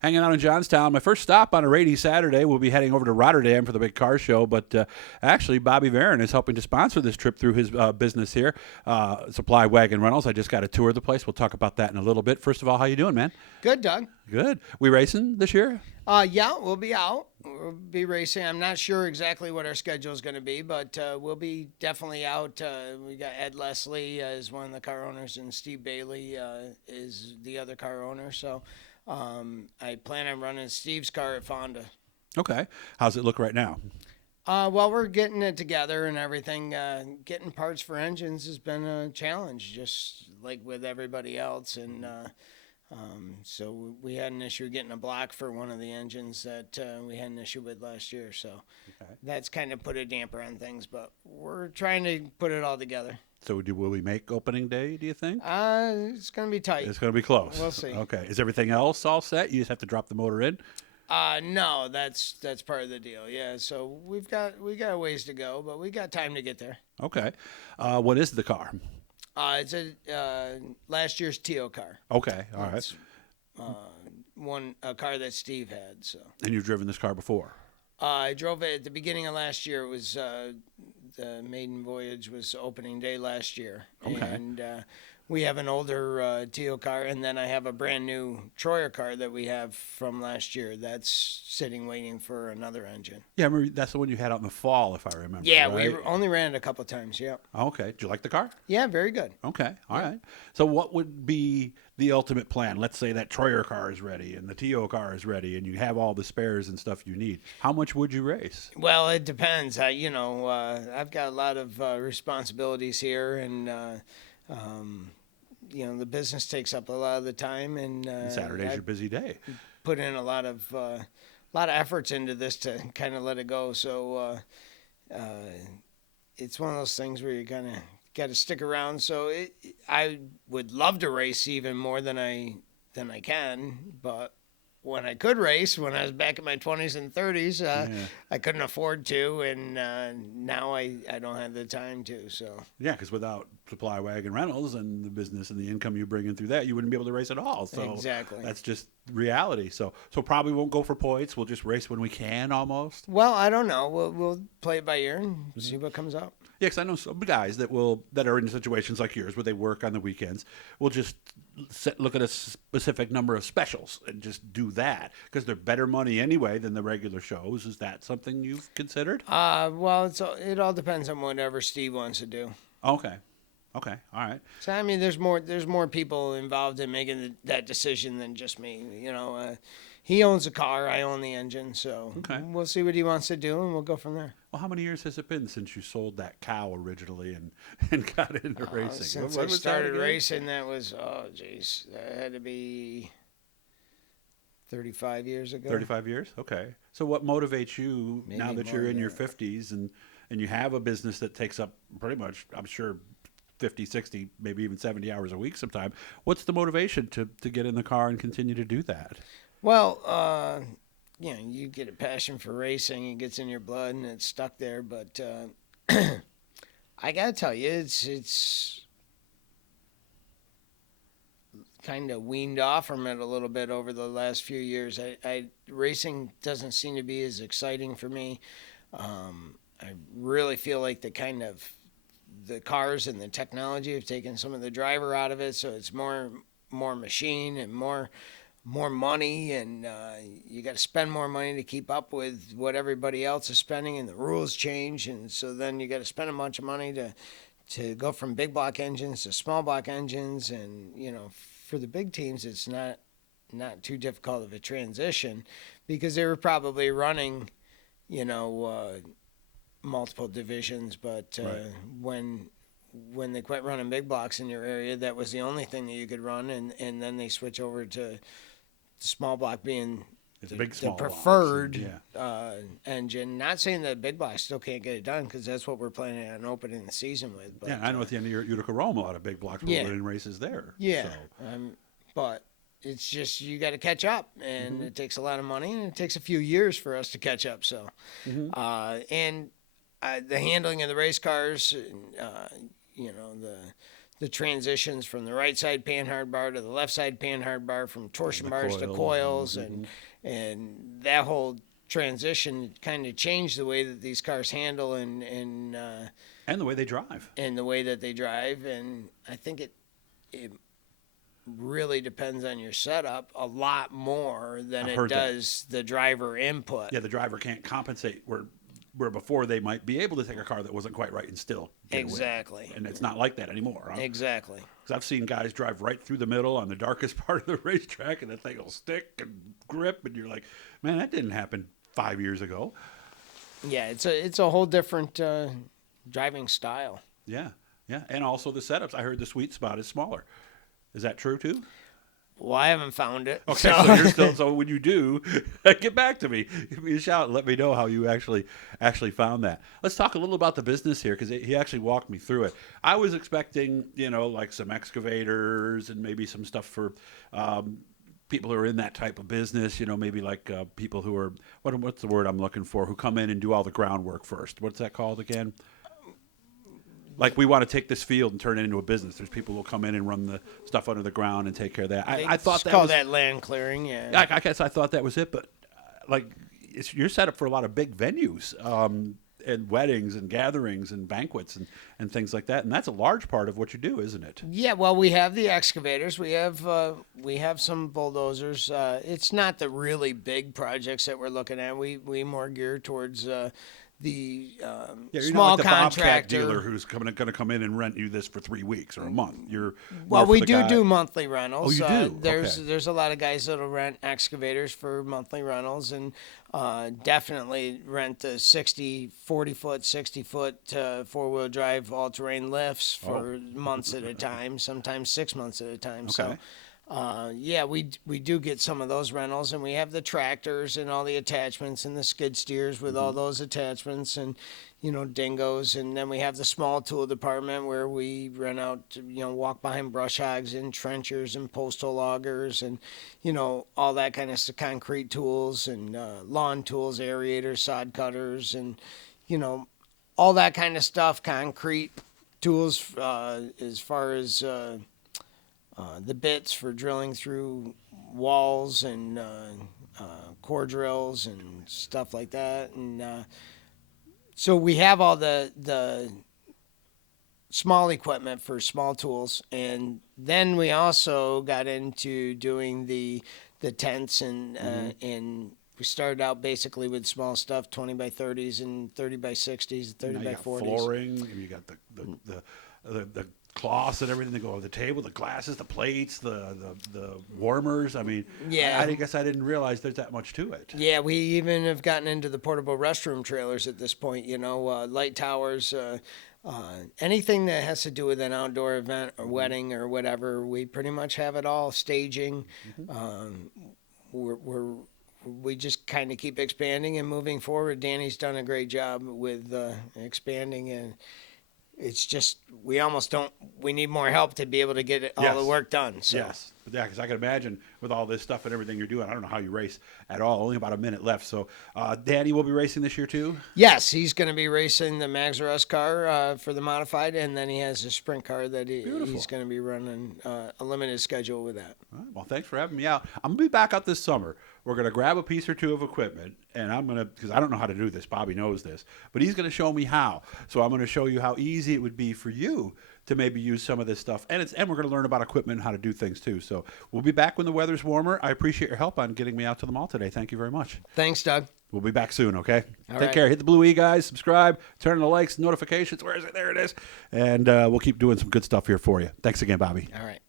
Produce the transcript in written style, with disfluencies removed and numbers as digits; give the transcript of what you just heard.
Hanging out in Johnstown. My first stop on a rainy Saturday. We'll be heading over to Rotterdam for the big car show. But actually, Bobby Varin is helping to sponsor this trip through his business here, Supply Wagon Rentals. I just got a tour of the place. We'll talk about that in a little bit. First of all, how you doing, man? Good, Doug. Good. We racing this year? Yeah, we'll be out. We'll be racing. I'm not sure exactly what our schedule is going to be, but we'll be definitely out. We got Ed Leslie as one of the car owners, and Steve Bailey is the other car owner. So I plan on running Steve's car at Fonda. Okay. How's it look right now? Well, we're getting it together and everything. Getting parts for engines has been a challenge, just like with everybody else. And so we had an issue getting a block for one of the engines that we had an issue with last year. So that's kind of put a damper on things, but we're trying to put it all together. So will we make opening day, do you think? It's going to be tight. It's going to be close. We'll see. Okay. Is everything else all set? You just have to drop the motor in? No, that's part of the deal. Yeah, so we got a ways to go, but we got time to get there. Okay. What is the car? It's a last year's TO car. Okay. All right. It's, a car that Steve had. So. And you've driven this car before? I drove it at the beginning of last year. It was the maiden voyage was opening day last year. Okay. And we have an older Teal car, and then I have a brand new Troyer car that we have from last year. That's sitting waiting for another engine. Yeah, I remember that's the one you had out in the fall, if I remember. Yeah, right? we only ran it a couple of times. Yeah. Okay. Did you like the car? Yeah, very good. Okay. All right. So what would be the ultimate plan? Let's say that Troyer car is ready and the TO car is ready and you have all the spares and stuff you need. How much would you race? Well, it depends. I've got a lot of responsibilities here, and the business takes up a lot of the time. And Saturday's your busy day. Put in a lot of efforts into this to kind of let it go. So it's one of those things where you kind of got to stick around. So I would love to race even more than I can, but when I could race, when I was back in my 20s and 30s, I couldn't afford to, and now I don't have the time to. So yeah, because without Supply Wagon Rentals and the business and the income you bring in through that, you wouldn't be able to race at all. So exactly, that's just reality. So probably won't go for points. We'll just race when we can, almost. Well, I don't know. We'll play it by ear and see what comes up. Yeah, because I know some guys that are in situations like yours where they work on the weekends will just look at a specific number of specials and just do that because they're better money anyway than the regular shows. Is that something you've considered? Well, it all depends on whatever Steve wants to do. Okay, all right. So I mean, there's more people involved in making that decision than just me. He owns the car, I own the engine, so we'll see what he wants to do, and we'll go from there. Well, how many years has it been since you sold that cow originally and got into racing? Since I started racing, that was, that had to be 35 years ago. 35 years? Okay. So what motivates you Maybe now that more you're in than your that. 50s and you have a business that takes up pretty much, I'm sure, 50, 60, maybe even 70 hours a week sometime. What's the motivation to get in the car and continue to do that? Well, you get a passion for racing. It gets in your blood, and it's stuck there. But I got to tell you, it's kind of weaned off from it a little bit over the last few years. Racing doesn't seem to be as exciting for me. I really feel like the cars and the technology have taken some of the driver out of it, so it's more machine and more money, and you got to spend more money to keep up with what everybody else is spending, and the rules change, and so then you got to spend a bunch of money to go from big block engines to small block engines, and for the big teams it's not too difficult of a transition because they were probably running multiple divisions, but when they quit running big blocks in your area, that was the only thing that you could run, and then they switch over to the small block being the preferred engine. Not saying that big block still can't get it done, because that's what we're planning on opening the season with. But, I know at the end of Utica Rome, a lot of big blocks were winning races there. Yeah, so. But it's just you got to catch up, and it takes a lot of money, and it takes a few years for us to catch up. So, and the handling of the race cars, the the transitions from the right side panhard bar to the left side panhard bar, from torsion bars to coils, and that whole transition kind of changed the way that these cars handle and the way they drive. And the way that they drive. And I think it really depends on your setup a lot more than it does the driver input. Yeah, the driver can't compensate where before they might be able to take a car that wasn't quite right and still get exactly away. And it's not like that anymore. Huh? Exactly. Because I've seen guys drive right through the middle on the darkest part of the racetrack, and that thing will stick and grip, and you're like, man, that didn't happen 5 years ago. Yeah, it's a whole different driving style. Yeah, and also the setups. I heard the sweet spot is smaller. Is that true too? Well, I haven't found it. Okay, so you're still. So when you do, get back to me. Give me a shout and let me know how you actually found that. Let's talk a little about the business here, because he actually walked me through it. I was expecting, like some excavators and maybe some stuff for people who are in that type of business. Maybe like people who are what's the word I'm looking for? Who come in and do all the groundwork first. What's that called again? Like, we want to take this field and turn it into a business. There's people who will come in and run the stuff under the ground and take care of that. I thought that was that land clearing. Yeah, I guess I thought that was it. But you're set up for a lot of big venues and weddings and gatherings and banquets and things like that. And that's a large part of what you do, isn't it? Yeah. Well, we have the excavators. We have some bulldozers. It's not the really big projects that we're looking at. We more gear towards the you're small not like the contractor Bobcat dealer who's going to come in and rent you this for 3 weeks or a month. We do monthly rentals. Oh, you do? There's a lot of guys that'll rent excavators for monthly rentals, and definitely rent the 40-foot, 60-foot 4-wheel drive all-terrain lifts for months at a time, sometimes 6 months at a time. Okay. So we do get some of those rentals, and we have the tractors and all the attachments and the skid steers with all those attachments and, dingoes. And then we have the small tool department where we rent out, walk behind brush hogs and trenchers and postal loggers and, all that kind of concrete tools and lawn tools, aerators, sod cutters, and, all that kind of stuff, concrete tools as far as the bits for drilling through walls and core drills and stuff like that. And so we have all the small equipment for small tools. And then we also got into doing the tents and we started out basically with small stuff, 20 by 30s and 30 by 60s, 30 by 40s. Flooring, and you got the cloths and everything that go over the table, the glasses, the plates, the warmers. I mean, yeah. I guess I didn't realize there's that much to it. Yeah, we even have gotten into the portable restroom trailers at this point, light towers, anything that has to do with an outdoor event or wedding or whatever. We pretty much have it all. Staging. We just kind of keep expanding and moving forward. Danny's done a great job with expanding, and it's just we need more help to be able to get all the work done. So. Yes. Yeah, because I can imagine with all this stuff and everything you're doing, I don't know how you race at all. Only about a minute left. So Danny will be racing this year too? Yes, he's going to be racing the Max Russ car for the modified, and then he has a sprint car that he's going to be running a limited schedule with that. All right, well, thanks for having me out. I'm going to be back out this summer. We're going to grab a piece or two of equipment, and I'm going to, because I don't know how to do this, Bobby knows this, but he's going to show me how. So I'm going to show you how easy it would be for you to maybe use some of this stuff. And we're going to learn about equipment and how to do things too. So we'll be back when the weather's warmer. I appreciate your help on getting me out to the mall today. Thank you very much. Thanks, Doug. We'll be back soon, okay? All Take right. care. Hit the blue E, guys. Subscribe. Turn on the likes, notifications. Where is it? There it is. And we'll keep doing some good stuff here for you. Thanks again, Bobby. All right.